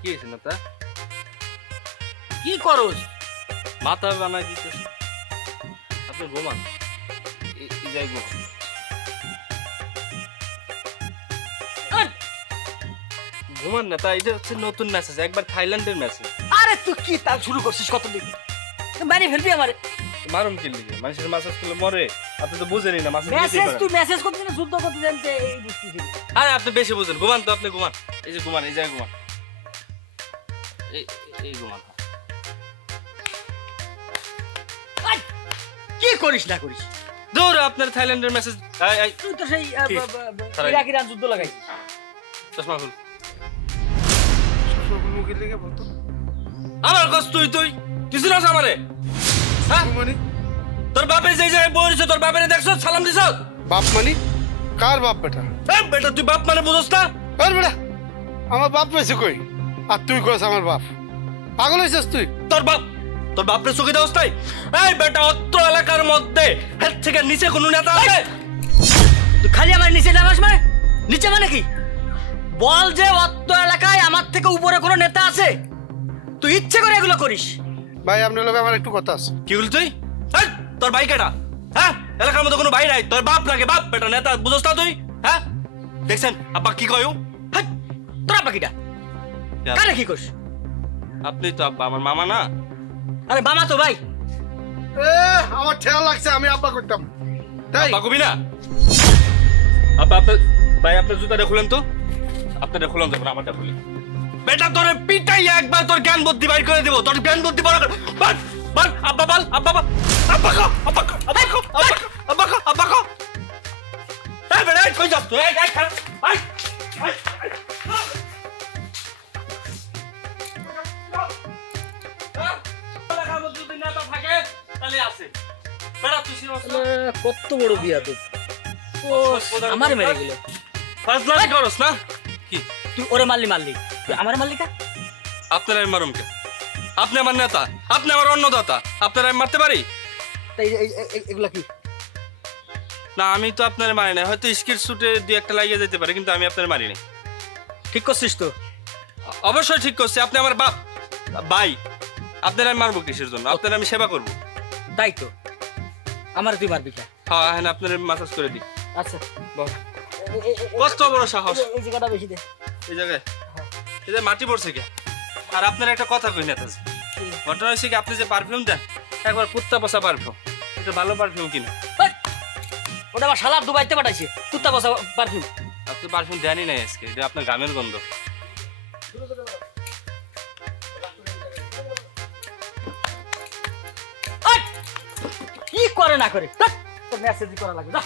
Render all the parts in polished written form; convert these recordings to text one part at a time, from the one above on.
কি হয়েছে না তা? কি করস? মাথা বানাই দিতে আপনি ঘুমান। যাই ঘুমান। ঘুমান না তা, এটা হচ্ছে নতুন মেসেজ, একবার থাইল্যান্ডের মেসেজ। আরে তুই কি তাল শুরু করছিস কত দিন? মারি ফেলবি আমারে। মারুম কি লিগে? মানুষের মেসেজ করলে মরে। আপনি তো বুঝেনই না মেসেজ মেসেজ দিতে তুই পারেন। মেসেজ করতে না যুদ্ধ করতে জানতে এই বুঝতেছিস। আরে আপনি বেশি বুঝেন। ঘুমান তো, আপনি ঘুমান। এই যে ঘুমান, এই জায়গায় ঘুমান। এই ঘুমান। কি করিস না করিস? দূর আপনার থাইল্যান্ডের মেসেজ। তুই তো সেই কি? ইরাক ইরান যুদ্ধ লাগাইছিস। চশমা খুল। মুখের লেগে বলতো আমার কাছ তুই তুই তুই চিনাস আমারে? হ্যাঁ? মানে তোর বাপে যে জায়গায় বইছে, তোর বাপেরে দেখছো, সালাম দিছ? বাপ মানে কার বাপ বেটা? বেটা তুই বাপ মানে বুঝছ না? আর বেটা আমার বাপ পেয়েছে কই? আর তুই কস আমার বাপ? পাগল হয়েছিস তুই? তোর বাপরে চোখে দেওয়াস তাই? এই বেটা, অত্র এলাকার মধ্যে হেড থেকে নিচে কোনো নেতা আছে? তুই খালি আমার নিচে নামাস মানে? নিচে মানে কি? বল যে অত্ত এলাকায় আমার থেকে উপরে কোনো নেতা আছে? তুই ইচ্ছে করে এগুলো করিস? ভাই আপনার লোক আমার একটু কথা আছে। কি বল তুই? এই, তোর ভাই কেডা? হ্যাঁ, এলাকার মধ্যে কোনো ভাই নাই, তোর বাপ লাগে। বাপ বেটা নেতা বুঝছ না তুই? হ্যাঁ, দেখছেন আব্বা কি কয়? হাট! তোর আব্বা কিটা? কারে কি করিস? আপনি তো আব্বা, আমার মামা না? আরে মামা তো ভাই। এ আমার ঠেলা লাগছে, আমি আব্বা করতাম তাই? আব্বা কবি না? আব্বা আপনার ভাই, আপনার জুতাটা খুলেন তো। আপনারটা খুলেন, তখন আমারটা খুলি। বেটা তোরে পিটাই একবার তোর জ্ঞান বুদ্ধি বাইর করে দিব। তোর জ্ঞান বুদ্ধি বড় করে বল। বল আব্বা, বল আব্বা, বল আব্বা কো, আব্বা কো, আব্বা কো, আব্বা কো, আব্বা কো। এই বেটা কই যাস তুই? এই খারাপ। এই কত বড় বিয়া তো। আমারে মেরে গেল। ফাজলামি করস না? কি তুই ওরে মারলি তুই আমারে মারলি কা? আপনার আমি মারুম কে? আপনি আমার নেতা, আপনি আমার অন্নদাতা, আপনার আমি মারতে পারি এগুলা কি? না? আমি তো আপনার মারি না, হয়তো স্কিট শুটে দুই একটা লাগিয়ে যেতে পারে, কিন্তু আমি আপনার মারি না। ঠিক করছিস তো? অবশ্যই ঠিক করছি। আপনি আমার বাপ ভাই, আপনার আমি মারবো কিসের জন্য? আপনার আমি সেবা করবো। তাই তো, আমার তুই মারবি কা? হ্যাঁ হ্যাঁ, আপনার মাসাজ করে দিই। আচ্ছা বল। কষ্ট বড় সাহস এই জায়গাটা বেশি দে। এই জায়গায়, এই যে মাটি পড়ছে কে? আর আপনার একটা কথা কই নেতাজি, ঘটনা হয়েছে কি, আপনি যে পারফিউম দেন, একবার কুত্তা পচা পারফিউম, এটা ভালো পারফিউম কিনা? এই, ওটা আমার শালা দুবাইতে পাঠাইছে কুত্তা বসা পারফিউম। আপনি পারফিউম দেনই নাই আজকে, এটা আপনার গামের গন্ধ। এই, কি করে না করে তোর মেসেজ করা লাগে যা।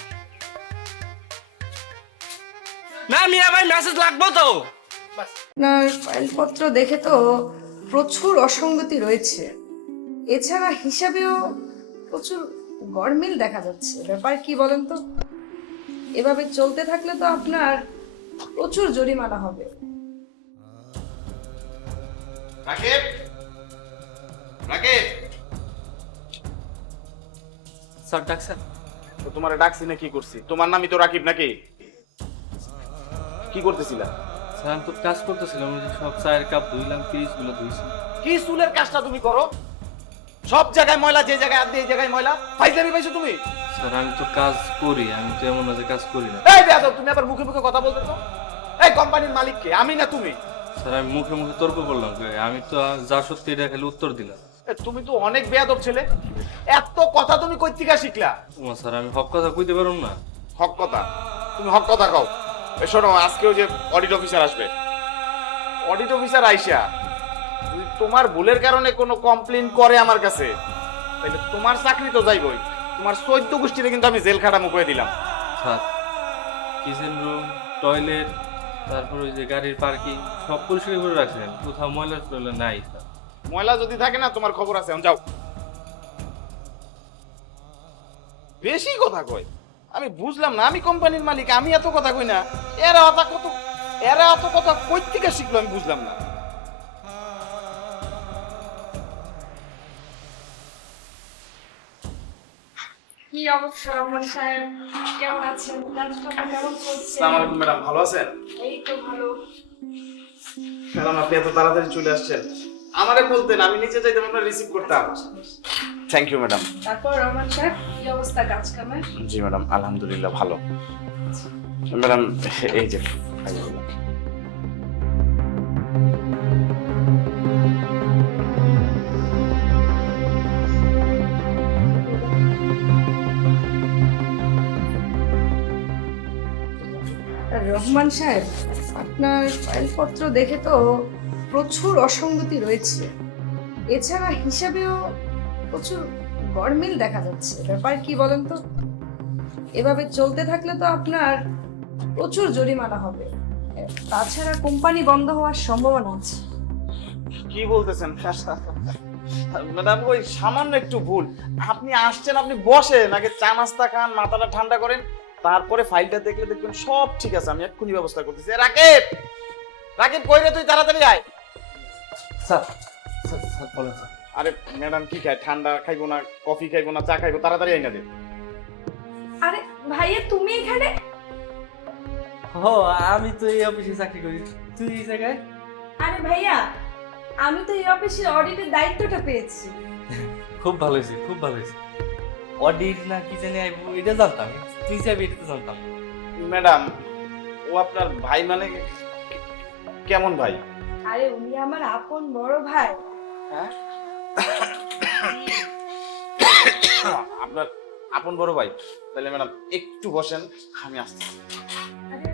না মিয়া ভাই, মেসেজ লাগবো তো। আপনার ফাইলপত্র দেখে তো প্রচুর অসঙ্গতি রয়েছে, এছাড়া হিসাবেও প্রচুর গরমিল দেখা যাচ্ছে। ব্যাপার কি বলেন তো? এভাবে চলতে থাকলে তো আপনার প্রচুর জরিমানা হবে। রাকিব, রাকিব, স্যার ডাকছেন? তো তোমারে ডাকছি না কি করছি? তোমার নামই তো রাকিব নাকি? কি করতেছিলা? স্যার আমি তো কাজ করতেছিলাম, ওই যে সব চায়ের কাপ ধুইলাম, ফ্রিজগুলো ধুইছি। কি চুলের কাজটা তুমি করো? সব জায়গায় ময়লা, যে জায়গায় হাত দিয়ে এই জায়গায় ময়লা। ফাইজলামি পাইছো তুমি? স্যার আমি তো কাজ করি, আমি তো এমন না যে কাজ করি না। এই বেয়াদব, তুমি আবার মুখে মুখে কথা বলতে তো? এই কোম্পানির মালিক কে, আমি না তুমি? স্যার আমি মুখে মুখে তর্ক করলাম কে? আমি তো যা সত্যি এটা খালি উত্তর দিলাম। এ, তুমি তো অনেক বেয়াদব ছেলে। এত কথা তুমি কই থেকে শিখলা? ও স্যার আমি হক কথা কইতে পারুম না। হক কথা? তুমি হক কথা কও। এ শোনো, আজকে ওই যে অডিট অফিসার আসবে, অডিট অফিসার আইসা যদি তোমার ভুলের কারণে কোনো কমপ্লেইন করে আমার কাছে, তাহলে তোমার চাকরি তো যাইবই, তোমার 14 গোষ্ঠীতে কিন্তু আমি জেল খাটা মুখে দিলাম। স্যার কিচেন রুম, টয়লেট, তারপর ওই যে গাড়ির পার্কিং সব পরিষ্কার করে রাখছেন, কোথাও ময়লা টয়লা নাই স্যার। ময়লা যদি থাকে না, তোমার খবর আছে, এখন যাও। বেশি কথা কয়, আমি বুঝলাম না। আমি কোম্পানির মালিক, আমি এত কথা কই না। এরা এত কথা কই থেকে শিখলো আমি বুঝলাম না। কি অবস্থা রহমান সাহেব, কেমন আছেন? কাজটা কেমন চলছে? আসসালামু আলাইকুম ম্যাডাম, ভালো আছেন? এই তো ভালো। ম্যাডাম আপনি এত তাড়াতাড়ি চলে আসছেন, আমারে বলতেন আমি নিচে যাইতাম, আপনার রিসিভ করতাম। Thank you madam. তারপর রহমান সাহেব কি অবস্থা কাজ কামের? জি ম্যাডাম, আলহামদুলিল্লাহ ভালো। ম্যাডাম এই যে ফাইলগুলো। রহমান সাহেব, আপনার ফাইলপত্র দেখে তো প্রচুর অসঙ্গতি রয়েছে। এছাড়া হিসাবেও প্রচুর গরমিল দেখা যাচ্ছে। ব্যাপার কি বলেন তো? এভাবে চলতে থাকলে তো আপনার প্রচুর জরিমানা হবে, তাছাড়া কোম্পানি বন্ধ হওয়ার সম্ভাবনা আছে। কি বলতেছেন ম্যাডাম? ওই সামান্য একটু ভুল। আপনি আসছেন, আপনি বসেন, আগে চা নাস্তা খান, মাথাটা ঠান্ডা করেন, তারপরে ফাইলটা দেখলে দেখবেন সব ঠিক আছে। আমি এক্ষুনি ব্যবস্থা করতেছি। রাকিব, রাকিব কই রে তুই? তাড়াতাড়ি আয়। স্যার স্যার স্যার বলেন স্যার। আরে ম্যাডাম কি খায়? ঠান্ডা খাইবো না, কফি খাইবো না, চা খাইবো? তাড়াতাড়ি আইনা দে। আরে ভাইয়া, তুমি এখানে? ও আমি তো এই অফিসে চাকরি করি, তুই এই জায়গায়? আরে ভাইয়া, আমি তো এই অফিসের অডিটের দায়িত্বটা পেয়েছি। খুব ভালো হয়েছে, খুব ভালো হয়েছে। অডিট না কি জানি আইবো এটা জানতাম, তুই যাবি এটা তো জানতাম। ম্যাডাম ও আপনার ভাই মানে কেমন ভাই? আরে উনি আমার আপন বড় ভাই। হ্যাঁ আপনার আপন বড় ভাই? তাহলে ম্যাডাম একটু বসেন, আমি আসছি। আরে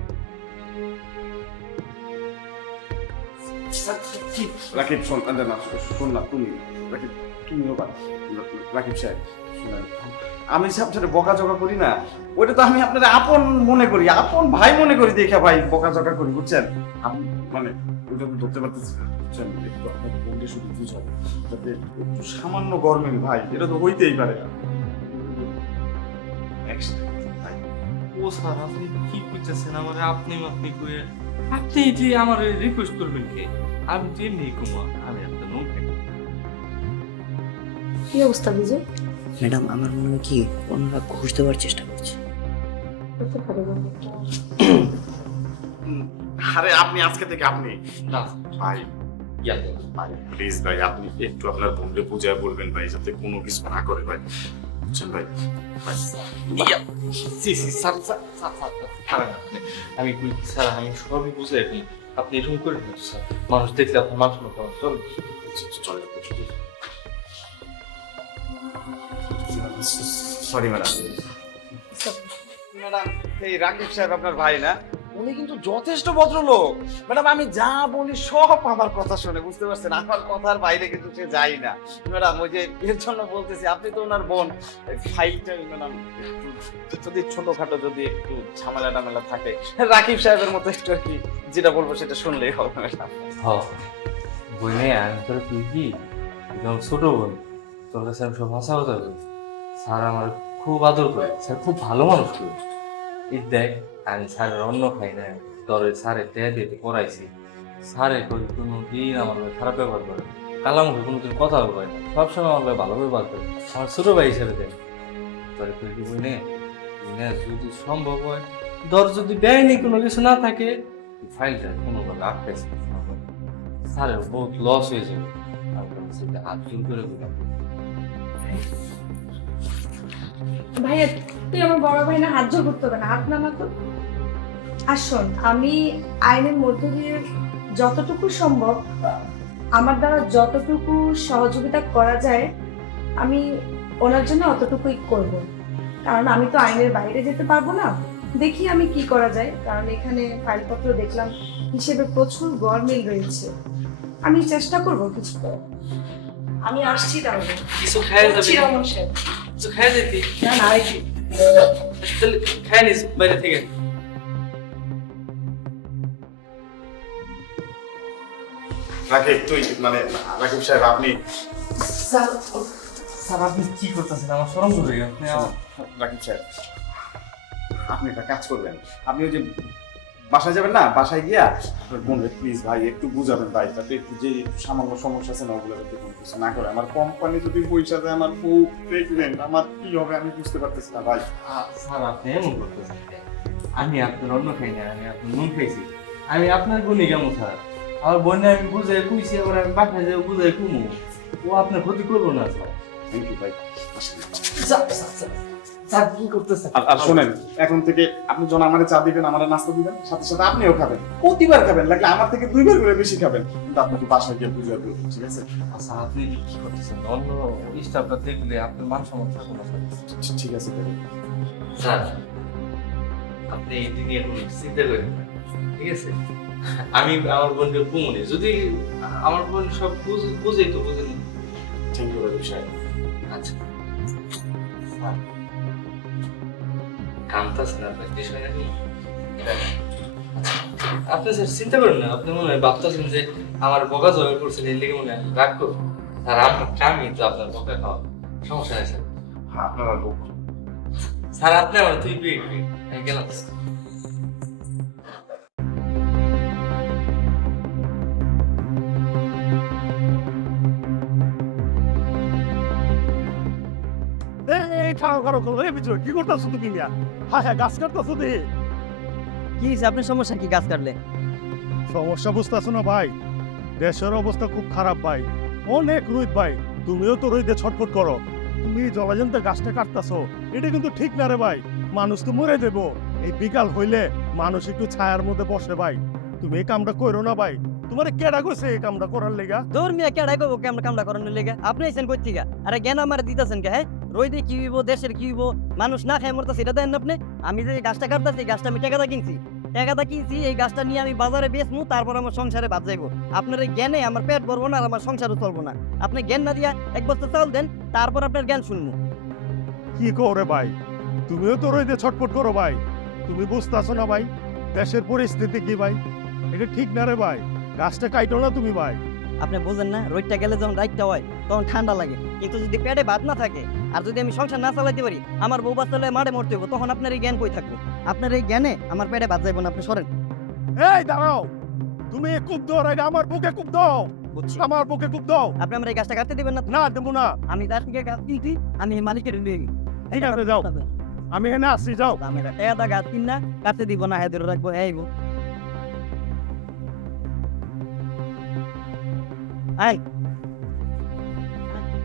রাকিব শোন, না শোন না, তুমি রাকিব, তুমিও রাকিব সাহেব শুনেন, আমি যে আপনার বকাঝকা করি না, ওইটা তো আমি আপনার আপন মনে করি, আপন ভাই মনে করি দেখা ভাই বকাঝকা করি, বুঝছেন? আমি মানে ওইটা তো ধরতে পারতেছি না, বুঝছেন? একটু আপনার বন্ধু শুধু বুঝাবো যাতে একটু সামান্য গরমের ভাই, এটা তো হইতেই পারে না। ও স্যার আপনি কি করতেছেন? আমার আপনি আপনি কইয়া আপনি এটি আমার রিকোয়েস্ট করবেন কে? আমি তো এমনি কুমা, আমি একটা নুন খাই। কি অবস্থা বিজয়? ম্যাডাম আমার মনে হয় কি ওনারা ঘুষ দেওয়ার চেষ্টা করছে। আরে আপনি আজকে থেকে আপনি না ভাই, ইয়া ভাই প্লিজ ভাই, আপনি একটু আপনার বন্ধু বুঝায় বলবেন ভাই, যাতে কোনো কিছু না করে ভাই, বুঝছেন ভাই? ইয়া সি সি স্যার স্যার স্যার স্যার খারাপ আপনি, আমি স্যার আমি সবই বুঝে এখন আপনি এরকম করে দিন স্যার, মানুষ দেখলে আপনার মানুষ মতো চল চলে সরি ম্যাডাম। ম্যাডাম এই রাকিব সাহেব আপনার ভাই না? উনি কিন্তু যথেষ্ট ভদ্রলোক ম্যাডাম, আমি যা বলি সব আমার কথা শুনে, বুঝতে পারছেন? আমার কথার বাইরে কিন্তু সে যাই না ম্যাডাম। ওই যে এর জন্য বলতেছি, আপনি তো ওনার বোন, ফাইলটা ম্যাডাম যদি ছোটখাটো যদি একটু ঝামেলা টামেলা থাকে, রাকিব সাহেবের মতো একটু আর কি যেটা বলবো সেটা শুনলেই হবে ম্যাডাম। হ্যাঁ বইনে আমি তোর তুই কি একদম ছোট বোন, তোর কাছে আমি সব ভাষা কথা বলি। স্যার আমার খুব আদর করে, স্যার খুব ভালো মানুষ করে। এই দেখ আমি স্যারের অন্য খাই না, তোর স্যারের টেয়া দিয়ে পড়াইছি, স্যারে কোনো দিন আমার খারাপ ব্যবহার করে, কালা মুখে কোনোদিন কথা বলে না, সবসময় আমার ভালো ব্যবহার করে, আমার ছোট ভাই হিসেবে দেয়। তোর তুই কি বই নে যদি সম্ভব হয়, ধর যদি দেয়নি কোনো কিছু না থাকে, ফাইলটা কোনোভাবে আটকাইছে, স্যারের বহুত লস হয়ে যাবে। আমি সেটা হাত জোর করে দিলাম। ভাইয়া, তুই আমার বড় ভাই না, হাত জোর করতে হবে না, হাত নামা তো। আর শোন, আমি আইনের মধ্য দিয়ে যতটুকু সম্ভব, আমার দ্বারা যতটুকু সহযোগিতা করা যায়, আমি ওনার জন্য অতটুকুই করব। কারণ আমি তো আইনের বাইরে যেতে পারবো না। দেখি আমি কি করা যায়, কারণ এখানে ফাইলপত্র দেখলাম হিসেবে প্রচুর গরমিল রয়েছে। আমি চেষ্টা করব কিছু করার। আমি আসছি তাহলে। কিছু খাইয়া যাবি? রহমান সাহেব। কিছু খাইয়া যেতি? না না, এই যে। তাহলে খাইয়া নিস বাইরে থেকে। রাকিব তুই মানে রাকিব সাহেব আপনি, স্যার স্যার আপনি কি করতেছেন? আমার শরম করে আপনি রাকিব সাহেব আপনি একটা কাজ করবেন, আপনি ওই যে বাসায় যাবেন না, বাসায় গিয়া আপনার বোনকে প্লিজ ভাই একটু বুঝাবেন ভাই, যাতে একটু যে সামান্য সমস্যা আছে না ওগুলো যাতে কোনো কিছু না করে। আমার কোম্পানি যদি পয়সা দেয়, আমার বউ প্রেগনেন্ট, আমার কি হবে আমি বুঝতে পারতেছি না ভাই। স্যার আপনি এমন করতেছেন, আমি আপনার অন্য খাই না, আমি আপনার নুন খাইছি, আমি আপনার গুণই কেমন স্যার, আমার বোনে আমি বুঝাই কুইছি, আবার আমি বাসায় যাই বুঝাই কুমু, ও আপনার ক্ষতি করবো না স্যার। থ্যাংক ইউ ভাই। স্যার কি করতেছে? আর শোনেন, এখন থেকে আপনি যখন আমার চা দিবেন, আমার নাস্তা দিবেন, সাথে সাথে আপনিও খাবেন, প্রতিবার খাবেন, লাগলে আমার থেকে 2 বার করে বেশি খাবেন, কিন্তু আপনাকে বাসায় গিয়ে বুঝে দেবো, ঠিক আছে? আচ্ছা আপনি কি করতেছেন? অন্য স্টাফরা দেখলে আপনার মান সম্মান থাকবে না স্যার। ঠিক আছে ভাই। স্যার আপনি এই নিয়ে কোনো চিন্তা করেন না, ঠিক আছে? আমি আমার বোনকে কুমুনি, যদি আমার বোন সব বুঝেই তো বুঝেন। থ্যাংক ইউ ভাই সাহেব। আচ্ছা স্যার কামতাছেন আপনার বিষয় নাকি? আপনি স্যার চিন্তা করেন না, আপনি মনে হয় ভাবতেছেন যে আমার বকা জয় করছেন, এর লেগে মনে হয় রাগ করবো। আর আপনার কামই তো আপনার বকা খাওয়া, সমস্যা নেই স্যার। হ্যাঁ, আপনারা লোক। স্যার আপনি আমার তুই আমি গেলাম। এই খারাপ খারাপ করো এই বিজয় কি করতেছো তুমি মিয়া? হ্যাঁ হ্যাঁ গাছ কাটতেছো দেখি। কি হয়েছে আপনার সমস্যা কি গাছ কাটলে? সমস্যা বুঝতেছো না ভাই, দেশের অবস্থা খুব খারাপ ভাই, অনেক রোদ ভাই, তুমিও তো রোদে ছটফট করো, তুমি জলাজন্ত গাছটা কাটতেছো, এটা কিন্তু ঠিক না রে ভাই, মানুষ তো মরে দেবো। এই বিকাল হইলে মানুষ একটু ছায়ার মধ্যে বসে ভাই, তুমি এই কামটা করো না ভাই। তোমার কেডা কইছে এই কামটা করার লেগা? দৌড় মিয়া কেডাই করবো কামড়া করানোর লেগে? আপনি আইছেন কই থেকে? আরে জ্ঞান আমার দিতেছেন কে? হ্যাঁ রোদে কি হইব, দেশের কি হইব, মানুষ না খায় মরতা সেটা দেন না আপনি। আমি যে গাছটা কাটতেছি, গাছটা আমি টাকাটা কিনছি, এই গাছটা নিয়ে আমি বাজারে বেচমু, তারপর আমার সংসারে ভাত যাইবো। আপনার এই জ্ঞানে আমার পেট ভরবো না আর আমার সংসারও চলবো না। আপনি জ্ঞান না দিয়া 1 বস্তা চাউল দেন, তারপর আপনার জ্ঞান শুনবো। কি করে ভাই, তুমিও তো রোদে ছটফট করো ভাই, তুমি বুঝতেছো না ভাই দেশের পরিস্থিতি কি ভাই? এটা ঠিক না রে ভাই, গাছটা কাইটো না তুমি ভাই। আপনি বোঝেন না, রোদটা গেলে যখন রাইটটা হয় তখন ঠান্ডা লাগে, কিন্তু যদি পেটে ভাত না থাকে আর যদি আমি সংসার না চালাইতে পারি, আমার বউ বাচ্চা লয়ে মাঠে মরতে হইব, তখন আপনার এই জ্ঞান কই থাকবে? আপনার এই জ্ঞানে আমার পেটে ভাত যাইব না, আপনি সরেন। এই দাঁড়াও, তুমি খুব দাও রাইডা, আমার বুকে খুব দাও, বুঝছি। আমার বুকে খুব দাও। আপনি আমার এই গাছটা কাটতে দিবেন না তো? না দেবো না, আমি তার থেকে গাছ কিনছি, আমি এই মালিকের নিয়ে গেছি। ঠিক আছে যাও, আমি এখানে আসছি, যাও। আমি এটা গাছ কিন না, কাটতে দিব না, হ্যাঁ ধরে রাখবো, হ্যাঁ আইবো। আই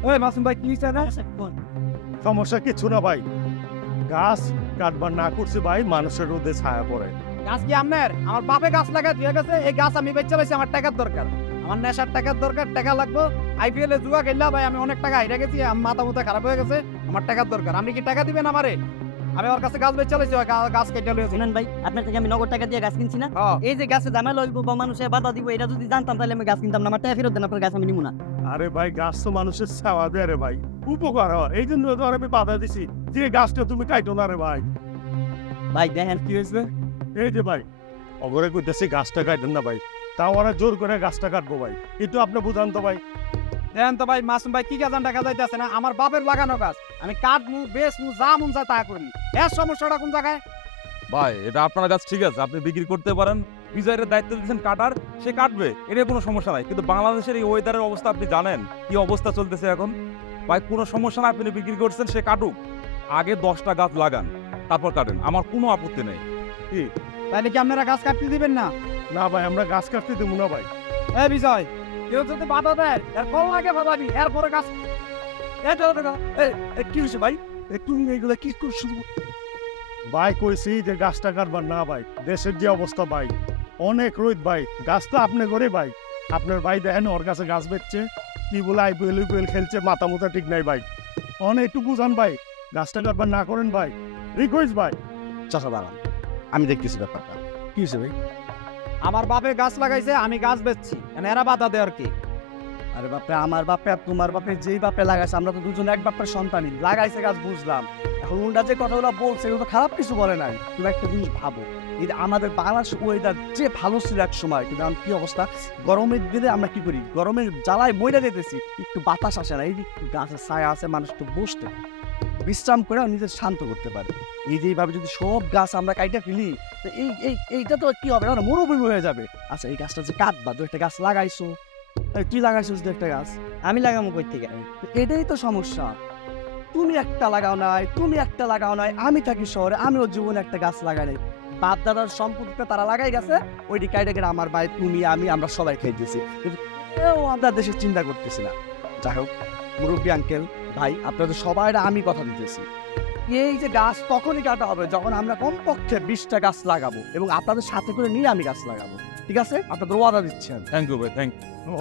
ওই মাসুম ভাই কি চাই না? সমস্যা কিছু না ভাই, গাছ কাটবার না করছে ভাই, মানুষের রোদে ছায়া পড়ে। গাছ কি আপনার? আমার বাপে গাছ লাগায় দিয়ে গেছে, এই গাছ আমি বেচে লাইছি, আমার টাকার দরকার, আমার নেশার টাকার দরকার, টাকা লাগবে। IPL এ জুয়া খেললা ভাই, আমি অনেক টাকা হাইরা গেছি, আমার মাথা মুথা খারাপ হয়ে গেছে, আমার টাকার দরকার। আপনি কি টাকা দিবেন আমারে? আমি ওর কাছে গাছ বেচে লাইছি, গাছ কেটে লইছি। শুনেন ভাই, আপনার থেকে আমি নগদ টাকা দিয়ে গাছ কিনছি না। এই যে গাছে ঝামেলা হইব বা মানুষে বাধা দিব, এটা যদি জানতাম তাহলে আমি গাছ কিনতাম না। আমার টাকা ফেরত দেন, আপনার গাছ আমি নিব না। আরে ভাই গাছ তো মানুষের ছাওয়া দেয় রে ভাই, উপকার হয়, এই জন্য তো আর আমি বাধা দিছি যে গাছটা তুমি কাইটো না রে ভাই। ভাই দেখেন কি হয়েছে? এই যে ভাই অগরে কইতেছি গাছটা কাটেন না ভাই, তাও ওরা জোর করে গাছটা কাটবো ভাই, একটু আপনি বুঝান তো ভাই। দেন তো ভাই, মাসুম ভাই কি গাছ টাকা যাইতেছে না, আমার বাপের লাগানো গাছ, আমি কাটমু বেচমু যা মন চায় তা করি। এর সমস্যাটা কোন জায়গায়? ভাই এটা আপনার কাছে ঠিক আছে, আপনি বিক্রি করতে পারেন, বিজয়ের দায়িত্ব দিচ্ছেন কাটার, সে কাটবে, এটা কোনো সমস্যা নাই। কিন্তু বাংলাদেশের এই ওয়েদারের অবস্থা আপনি জানেন কি অবস্থা চলতেছে এখন। ভাই কোনো সমস্যা নাই, আপনি বিক্রি করছেন, সে কাটুক, আগে 10টা গাছ লাগান, তারপর কাটেন, আমার কোনো আপত্তি নেই। তাইলে কি আপনারা গাছ কাটতে দিবেন না? না ভাই আমরা গাছ কাটতে দেবো না ভাই। এই বিজয়, কেউ যদি বাধা দেয় এর কল আগে বাধাবি, এরপরে গাছ। কি হয়েছে ভাই, একটু এইগুলা কি করছো ভাই? কইছি যে গাছটা কাটবার না ভাই, দেশের যে অবস্থা ভাই, অনেক রোদ ভাই, গাছ তো আপনি করে ভাই, আপনার ভাই দেখেন ওর কাছে গাছ বেচছে, কি বলে IPL খেলছে, মাথা মুথা ঠিক নাই ভাই, অনেক একটু বুঝান ভাই, গাছটা কাটবার না করেন ভাই, রিকোয়েস্ট ভাই। চাচা দাঁড়ান, আমি দেখতেছি ব্যাপারটা। কি হয়েছে ভাই? আমার বাপে গাছ লাগাইছে, আমি গাছ বেচছি, এরা বাধা দেয় আর কি? আরে বাপরে, আমার বাপে আর তোমার বাপে যেই বাপে লাগাইছে, আমরা তো দুজন এক বাপের সন্তানই, লাগাইছে গাছ বুঝলাম, এখন উল্টা যে কথাগুলো বলছে এগুলো তো খারাপ কিছু বলে নাই। তুমি একটা জিনিস ভাবো, এই যে আমাদের বাংলাদেশ ওয়েদার যে ভালো ছিল এক সময়, কিন্তু এখন কি অবস্থা, গরমের দিনে আমরা কি করি, গরমের জ্বালায় মইরা যেতেছি, একটু বাতাস আসে না, এই যে একটু গাছের ছায়া আছে, মানুষ একটু বসতে বিশ্রাম করে নিজের শান্ত করতে পারে। এই যে এইভাবে যদি সব গাছ আমরা কাইটা ফেলি, তো এইটা তো কি হবে না, মরুভূমি হয়ে যাবে। আচ্ছা এই গাছটা যে কাটবা, দু একটা গাছ লাগাইছো, তুই লাগাইছিস দু একটা গাছ, আমি লাগামো কই থেকে? তো এটাই তো সমস্যা, তুমি একটা লাগাও নাই, তুমি একটা লাগাও নাই, আমি থাকি শহরে, আমিও জীবনে একটা গাছ লাগাই নাই, বাপ দাদার সম্পত্তিতে তারা লাগাই গেছে, ওইটি কাইটা করে আমার ভাই, তুমি, আমি, আমরা সবাই খাইতেছি, কিন্তু কেউ আপনার দেশের চিন্তা করতেছি না। যাই হোক, মুরব্বী আঙ্কেল, ভাই, আপনাদের সবাই আমি কথা দিতেছি, এই যে গাছ তখনই কাটা হবে যখন আমরা কমপক্ষে 20টা গাছ লাগাবো, এবং আপনাদের সাথে করে নিয়ে আমি গাছ লাগাবো। ঠিক আছে? আপনাদের ওয়াদা দিচ্ছেন। থ্যাংক ইউ ভাই, থ্যাংক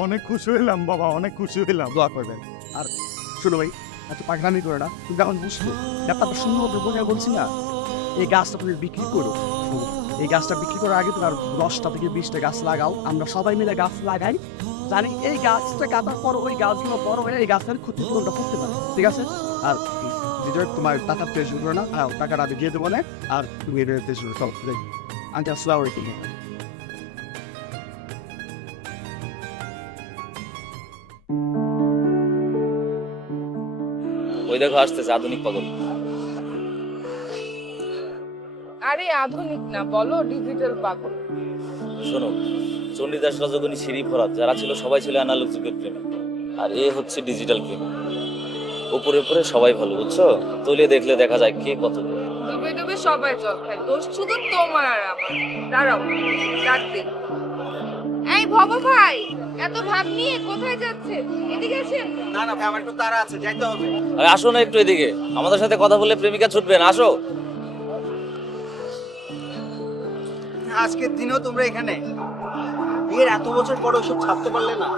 অনেক খুশি হইলাম বাবা, অনেক খুশি হইলাম। দোয়া করবেন। আর শুনো ভাই, এত পাগলামি করে না, তুমি যখন বুঝলো ব্যাপারটা সুন্দর বোঝা বলছি না, এই গাছটা তুমি বিক্রি করো। এই গাছটা বিক্রি করার আগে তোমার 10টা থেকে 20টা গাছ লাগাও, আমরা সবাই মিলে গাছ লাগাই, জানি এই গাছটা কাটার পর ওই গাছগুলো বড় হয়ে এই গাছের ক্ষতিপূরণটা করতে পারে। ঠিক আছে? আর যেটা তোমার টাকার টেনশন করো না, টাকাটা আমি দিয়ে দেবো না, আর তুমি এটা টেনশন করো। আমি আসসালামু আলাইকুম। ওই দেখো আসতেছে আধুনিক পাগল। আরে আধুনিক না, বলো ডিজিটাল পাগল। শোনো, চণ্ডীদাস রজগণী সিঁড়ি ভরাত যারা ছিল সবাই ছিল অ্যানালগ যুগের প্রেমী, আর এ হচ্ছে ডিজিটাল প্রেমী। উপরে উপরে সবাই ভালো, বুঝছো? তলিয়ে দেখলে দেখা যায় কে কত। ডুবে ডুবে সবাই জল খায়, দোষ শুধু তোমার আর আমার। দাঁড়াও, ডাক দে। এই ভব ভাই, এত ভাব নিয়ে কোথায় যাচ্ছে? এদিকে আসেন। না না ভাই, আমার একটু তাড়া আছে, যাইতে হবে। আরে আসো না একটু এদিকে, আমাদের সাথে কথা বলে প্রেমিকা ছুটবে না, আসো। আজকের দিনেও তোমরা এখানে? বিয়ের এত বছর পরে ওসব ছাড়তে পারলে না?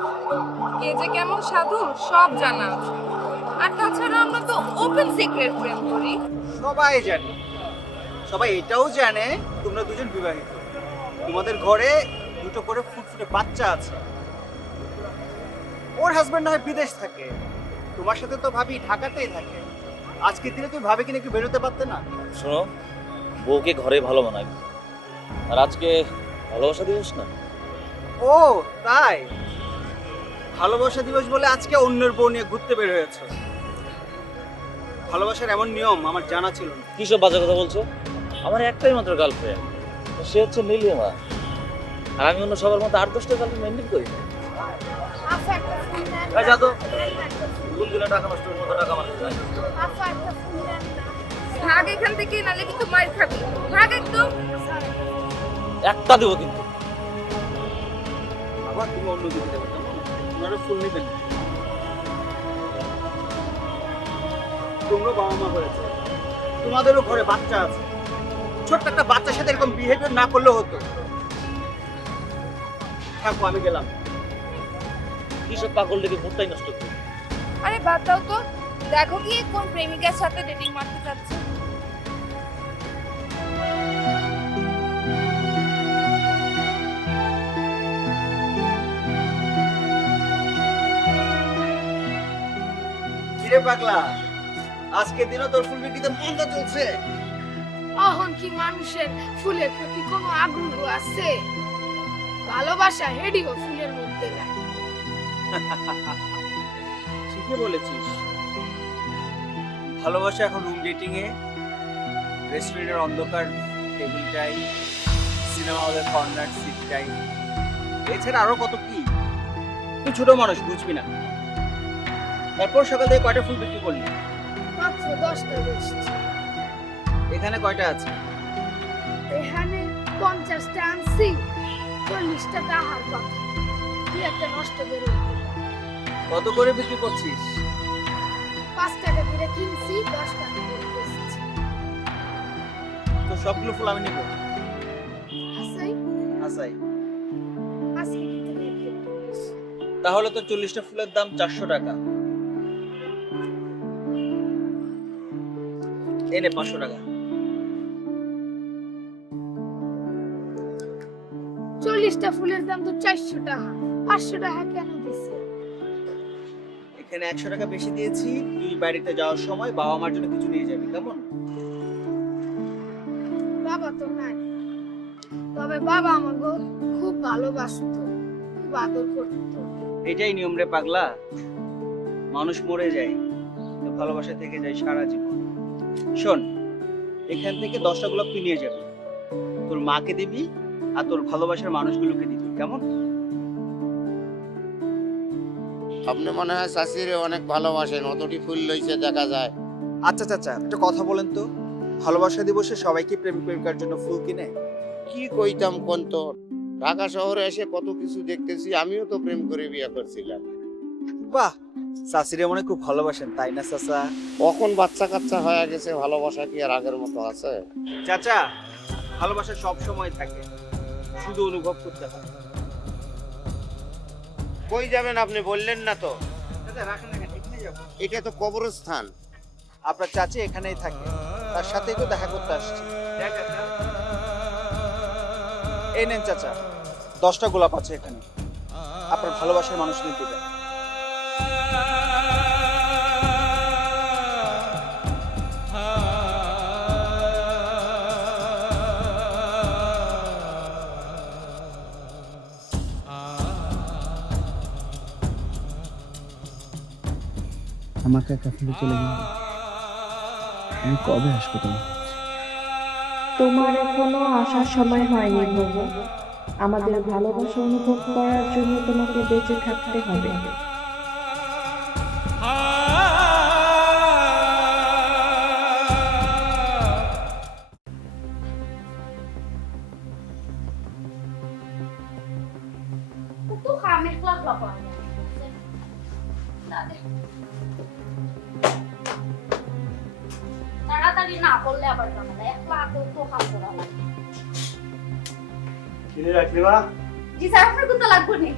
কে যে কেমন সাধু সব জানা আছে। আর তাছাড়া আমরা তো ওপেন সিক্রেট প্রেম করি। সবাই জানে, সবাই এটাও জানে তোমরা দুজন বিবাহিত, তোমাদের ঘরে দুটো করে ফুটফুটে বাচ্চা আছে। ওর হাজবেন্ড না হয় বিদেশ থাকে, তোমার সাথে তো ভাবি ঢাকাতেই থাকে। আজকের দিনে তুমি ভাবে কিনা একটু বেরোতে পারতে না? শোনো, বউকে ঘরে ভালো মানায়, আর আজকে ভালোবাসা দিবস না? ও তাই, ভালোবাসা দিবস বলে আজকে অন্যের বউ নিয়ে ঘুরতে বের হয়েছে। ভালোবাসার এমন নিয়ম আমার জানা ছিল না। কি সব বাজে কথা বলছো? আমার একটাই মাত্র গার্লফ্রেন্ড, সে হচ্ছে নীলিমা, আর আমি অন্য সবার মতো 8-10টা গার্লফ্রেন্ড মেনটেন করি না। যা তো, ফুল দিলে টাকা নষ্ট হবে, কত টাকা আমার কাছে আছে। ভাগ এখান থেকে, নালে কিন্তু মার খাবি। ভাগ একদম। একটা দেবো কিন্তু। আবার তুমি অন্য দিকে যাবে, তোমারও ফুল নেবেন। তোমরা বাবা মা হয়েছে, তোমাদেরও ঘরে বাচ্চা আছে, ছোট্ট একটা বাচ্চার সাথে এরকম বিহেভিয়ার না করলেও হতো। থাকো, আমি গেলাম। কি সব পাগল দেখে ভোটটাই নষ্ট করি। আরে বাদ দাও তো, দেখো কি কোন প্রেমিকার সাথে ডেটিং মারতে যাচ্ছে। কিরে পাগলা, আজকের দিনও তোর ফুল বিক্রিতে মন্দা চলছে? অহন কি মানুষের ফুলের প্রতি কোনো আগ্রহ আছে? ভালোবাসা হেডিও ফুলের মধ্যে লাগে। ঠিকই বলেছিস, ভালোবাসা এখন রুম ডেটিং এ, রেস্টুরেন্টের অন্ধকার টেবিলটাই, সিনেমা হলের কর্নার সিটটাই, এছাড়া আরো কত কি। তুই ছোট মানুষ, বুঝবি না। তারপর সকাল থেকে কয়টা ফুল বিক্রি করলি? মাত্র 10টা বেশি। এখানে কয়টা আছে? এখানে 50টা আনছি, 40টা টাকার কথা। তুই একটা নষ্ট করে কত করে বিক্রি করছিস? 5 টাকা করে কিনছি, 10 টাকা করে বেচছি। তো সবগুলো ফুল আমি নেব। আসাই আসাই, আজকে কিন্তু বিক্রি করিস। তাহলে তো 40টা ফুলের দাম 400 টাকা। এনে 500 টাকা। 40টা ফুলের দাম তো 400 টাকা, 500 টাকা কেন দিছে? এখানে 100 টাকা বেশি দিয়েছি, তুই বাড়িতে যাওয়ার সময় বাবা মার জন্য কিছু নিয়ে যাবি, কেমন? বাবা তো নাই, তবে বাবা আমাকে খুব ভালোবাসতো, খুব আদর করতো। এটাই নিয়ম রে পাগলা, মানুষ মরে যায় তো ভালোবাসা থেকে যায় সারা জীবন। শোন, এখান থেকে 10টা গোলাপ তুই নিয়ে যাবি, তোর মাকে দিবি আর তোর ভালোবাসার মানুষগুলোকে দিবি, কেমন? আপনি মনে হয় চাষিরে অনেক ভালোবাসেন, অতটি ফুল লইছে দেখা যায়। আচ্ছা চাচা, একটা কথা বলেন তো, ভালোবাসা দিবসে সবাই কি প্রেমিক প্রেমিকার জন্য ফুল কিনে? কি কইতাম কোন তো, ঢাকা শহরে এসে কত কিছু দেখতেছি, আমিও তো প্রেম করে বিয়ে করছিলাম। বাহ, চাচিরে মনে খুব ভালোবাসেন তাই না চাচা? কখন বাচ্চা কাচ্চা হয়ে গেছে, ভালোবাসা কি আর আগের মতো আছে? চাচা, ভালোবাসা সব সময় থাকে, শুধু অনুভব করতে হয়। কই যাবেন আপনি, বললেন না তো? চাচা রাখেন না, এখানে যাবো। এটা তো কবরস্থান। আপনার চাচি এখানেই থাকে, তার সাথেই তো দেখা করতে আসছি। এই নেন চাচা, 10টা গোলাপ আছে এখানে, আপনার ভালোবাসার মানুষ নিয়ে দিবেন। আমাকে একা ফেলে চলে গেল, আমি কবে আসবো তোমার? তোমার এখনো আসার সময় হয়নি বাবু। আমাদের ভালোবাসা অনুভব করার জন্য তোমাকে বেঁচে থাকতে হবে। তো খামে খলা খলা করে তাড়াতাড়ি না করলে আবার ঝামেলা, একলা হাতে তো কাম করা লাগে। কিনে রাখলি বা? জি স্যার, আপনার কোনটা লাগবে নি?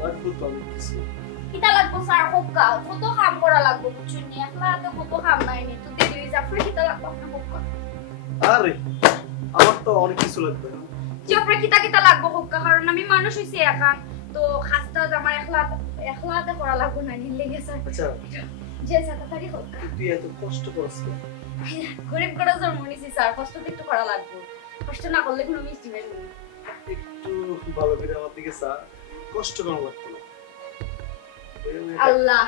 লাগবে তো আমি কিছু। কিটা লাগবে স্যার? হোক্কা কত কাম করা লাগবে বুঝছেন নি, একলা হাতে কত কাম নাই নি, তো দেরি হয়ে যাবে। আপনার কিটা লাগবে? আপনার হোক্কা। আরে আমার তো অনেক কিছু লাগবে না। জি আপনার কিটা কিটা লাগবে হোক্কা, কারণ আমি মানুষ হইছি একা, তো খাসটা আমার একলা হাতে করা লাগবে না, নিলে গেছে। আচ্ছা যে স্যার তাড়াতাড়ি হোক্কা। তুই এত কষ্ট করছ কেন? গরিব করে জন্ম নিছি স্যার, কষ্ট তো একটু করা লাগবে, কষ্ট না করলে কোনো মিষ্টি বেরবে না। একটু ভালো করে আমার দিকে চা, কষ্ট কম লাগতো না। আল্লাহ,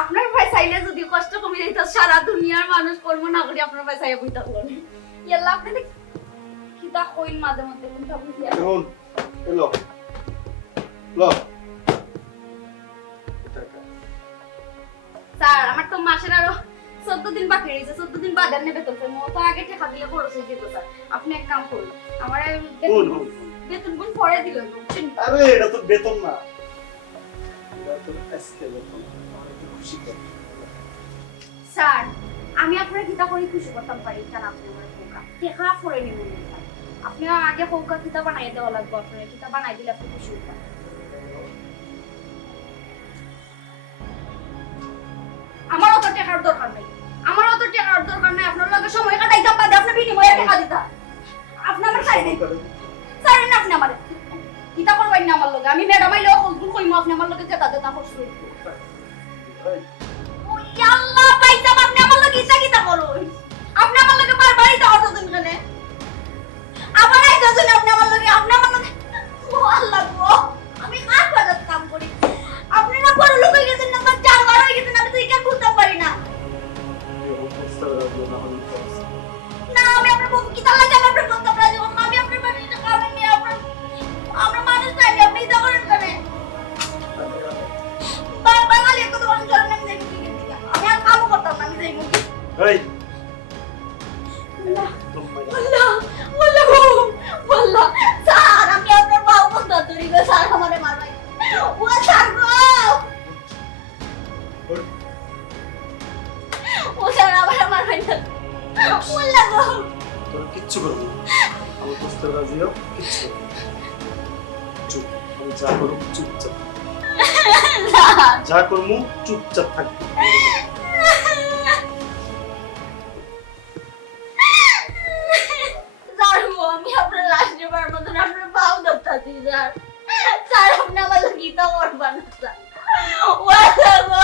আপনার ভাই চাইলে যদি কষ্ট কমে যেত, সারা দুনিয়ার মানুষ কর্ম না করে আপনার ভাই চাইয়া বইতা বলেন। আল্লাহ, আপনি কিতা কইন মাঝে মধ্যে কোনটা বুঝিয়া। এখন এলো লো স্যার আমার তো মাসের আরো 14 দিন বাকি রয়েছে, 14 দিন বাদ আর নেবে তো তো আগে টাকা দিলে খরচ হয়ে যেত স্যার। আপনি এক কাম করুন, আমার বেতন কোন পরে দিল বুঝছেন? আরে এটা তো বেতন না, এটা তো আজকে বেতন। অনেক খুশি কর স্যার আমি আপনার কিতা করে খুশি করতাম পারি কেন? আপনি আমার ফোকা টেকা পরে নেবেন স্যার, আপনি আগে ফোকা কিতা বানাই দেওয়া লাগবে, আপনার কিতা বানাই দিলে আপনি খুশি হবেন। আমার অত টাকার দরকার নাই, আমার অত টাকার দরকার নাই, আপনার লগে সময় কাটাইতাম বাদে আপনার বিনিময়ে টাকা দিতা। আপনি আমার চাই দেন স্যার, না আপনি আমার কিতা করবেন না আমার লগে, আমি ম্যাডাম আইলেও কলগুল কইমু আপনি আমার লগে যেটা যেটা করছেন। ও আল্লাহ, পাইতাম আপনি আমার লগে কিতা করুন, আপনি আমার লগে বারবারই তো হতছেন কেন? আবার আইতাছেন আপনি আমার লগে, আপনি আমার লগে। ও আল্লাহ গো, আমি কার বাজার কাম করি, আপনি না বড় লোক হয়ে গেছেন না, তো জানবার হয়ে গেছেন, আমি তো এটা করতে পারি না। না আমি আপনার বউ কিতা লাগে আপনার বলতে পারি, আমি আপনার বাড়িতে খাবেন নি, আপনার আমরা মানুষ চাই আপনি এটা করেন কেন? বাঙালি কত বড় জল নাকি দেখি, আমি আর কাম করতাম না, আমি যাই মুখে। এই আল্লাহ আল্লাহ আল্লাহ, স্যার আমি আপনার বাবু বন্ধ ধরি গো, স্যার আমারে মারবাই। ও স্যার গো, ও স্যার আমারে মারবাই না, আল্লাহ গো। তোর কিচ্ছু করবো না, আমার কষ্ট রাজিও কিচ্ছু করবো না। চুপ, আমি যা করব চুপচাপ, যা করবো চুপচাপ থাকবি। স্যার গো, আমি আপনার লাস্টে বার মতন আপনার বাবু ধরতাছি স্যার, স্যার আপনি আমার গীতা করবেন স্যার, ও আল্লাহ গো।